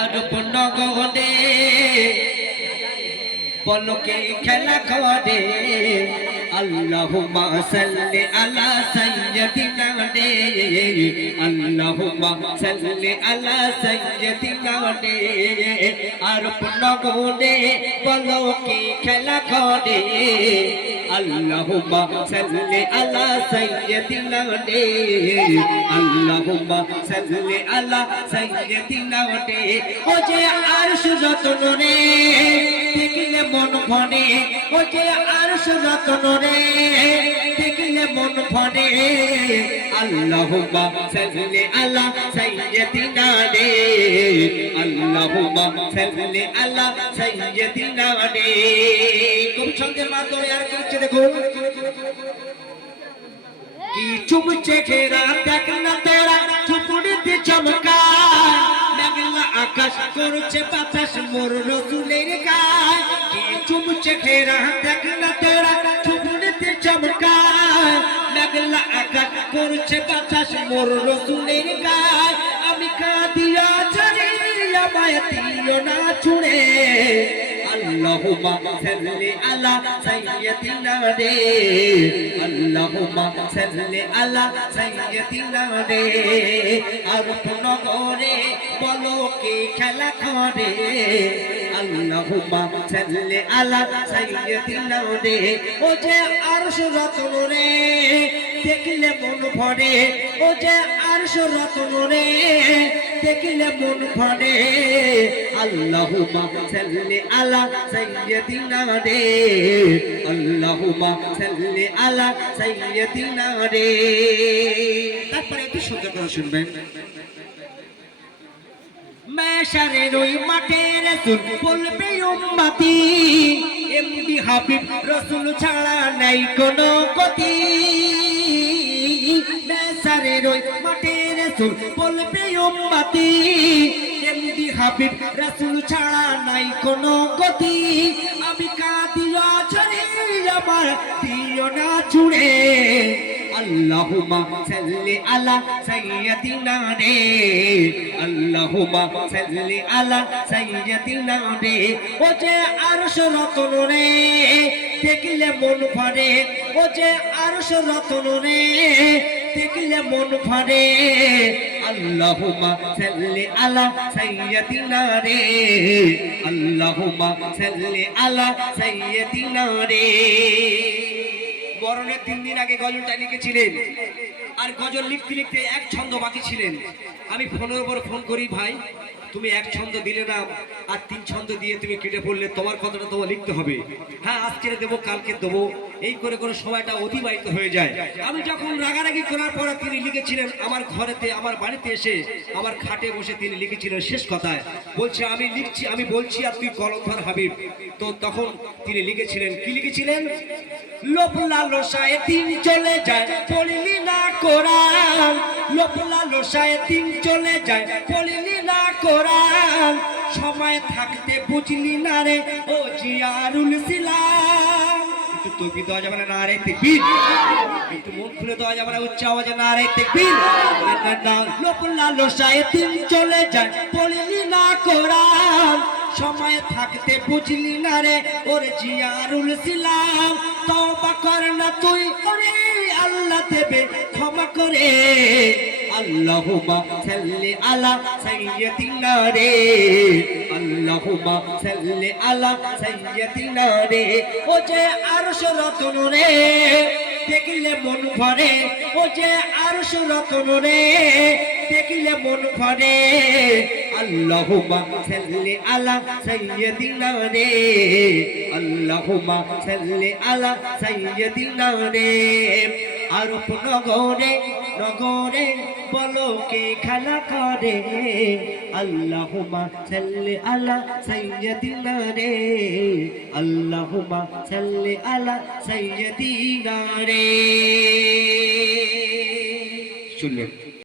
আরব নগরে বলকে খেলা করে আল্লাহুম্মা সাল্লি আলা সাইয়্যিদিনা রে আল্লাহুম্মা সাল্লি আলা সাইয়্যিদিনা রে আরব নগরে বলকে খেলা করে আল্লাহুম্মা সাল্লি আলা সাইয়্যিদিনা রে আল্লাহুম্মা সাল্লি আলা সাইয়্যিদিনা রে ও যে আরশ যতন রে দেখলে মন ভরে ও যে আরশ যতন রে দেখলে মন ভরে আল্লাহুম্মা সাল্লি আলা সাইয়্যিদিনা রে আল্লাহুম্মা সাল্লি আলা সাইয়্যিদিনা রে কবি ছন্দের মাধ্যমে আর কি হচ্ছে দেখো কি চুমচে ঘেরা দেখ না তোরা চুপুড়িতে চমকায় মেঘলা আকাশ করছে বাতাস মোর রসুলের গায় কি চুমচে ঘেরা দেখ না তোরা চুপুড়িতে চমকায় মেঘলা আকাশ করছে বাতাস মোর রসুলের গায় আমি কাঁদিয়া ছাড়িয়া মায়া দিও না ছুড়ে আল্লাহুম্মা সাল্লি আলা সাইয়্যিদিনা রে আল্লাহুম্মা সাল্লি আলা সাইয়্যিদিনা রে আরব নগরে বলকে খেলা করে আল্লাহুম্মা সাল্লি আলা সাইয়্যিদিনা রে ও যে আরশ রতন রে দেখলে মন ভরে ও যে আরশ রতন রে দেখলে মন ভরে আল্লাহুম্মা সাল্লি আলা সাইয়্যিদিনা রে আল্লাহুম্মা সাল্লি আলা সাইয়্যিদিনা রে তারপরে একটু সুন্দর করে শুনবেন মেশারের ওই মাঠে রাসূল বলবে উম্মতি এমডি হাবিব রাসূল ছাড়া নাই কোনো গতি মেশারের ওই মাঠে রাসূল বলবে উম্মতি এমডি হাবিব রাসূল ছাড়া নাই কোনো গতি আমি কাঁদিয়া ছাড়িয়া আমার দিও না ছুড়ে আল্লাহুম্মা সাল্লি আলা সাইয়্যিদিনা রে আল্লাহুম্মা সাল্লি আলা সাইয়্যিদিনা রে ও যে আরশ রতন রে দেখলে মন ভরে ও যে আরশ রতন রে দেখলে মন ভরে আল্লাহুম্মা সাল্লি আলা সাইয়্যিদিনা রে আল্লাহুম্মা সাল্লি আলা সাইয়্যিদিনা রে বরণের 3 দিন আগে গজলটা লিখেছিলেন আর গজল লিখতে লিখতে এক ছন্দ বাকি ছিলেন আমি ফোনের উপর ফোন করি ভাই তুমি এক ছন্দ দিলে না আর 3 ছন্দ দিয়ে তুমি কেটে পড়লে তোমার কথাটা তোমার লিখতে হবে হ্যাঁ আজকে দেবো কালকে দেবো এই করে করে সময়টা অতিবাহিত হয়ে যায় আমি যখন রাগারাগি করার পর তিনি লিখেছিলেন আমার ঘরেতে আমার বাড়িতে এসে আমার খাটে বসে তিনি লিখেছিলেন শেষ কথায় বলছে আমি লিখছি আমি বলছি আর তুই কলম ধর হাবিব তো তখন তিনি লিখেছিলেন কি লিখেছিলেন লোভ লালসায় দিন চলে যায় পড়িলি না কোরআন লোভ লালসায় দিন চলে যায় পড়িলি না কোরআন সময় থাকতে বুঝলি না রে ও জিয়ারুল ইসলাম একটু তকবি দেওয়া যাবে না নারে তাকবীর একটু মুখ খুলে দেওয়া যাবে না উচ্চ আওয়াজে নারে তাকবীর লোভ লালসায় দিন চলে যায় পড়িলি না কোরআন সময় থাকতে বুঝলি না রে ওরে জিয়ারুল ইসলাম তওবা কর না তুই ওরে আল্লাহ দেবে ক্ষমা করে আল্লাহুম্মা সাল্লি আলা সাইয়্যিদিনা রে আল্লাহুম্মা সাল্লি আলা সাইয়্যিদিনা রে ও যে আরশ রতন রে দেখলে মন ভরে ও যে আরশ রতন রে দেখলে মন ভরে আল্লাহুম্মা সাল্লি আলা সাইয়্যিদিনা রে আল্লাহুম্মা সাল্লি আলা সাইয়্যিদিনা রে আরব নগরে নগরে বলকে খেলা করে আল্লাহুম্মা সাল্লি আলা সাইয়্যিদিনা রে আল্লাহুম্মা সাল্লি আলা সাইয়্যিদিনা রে শুনলেন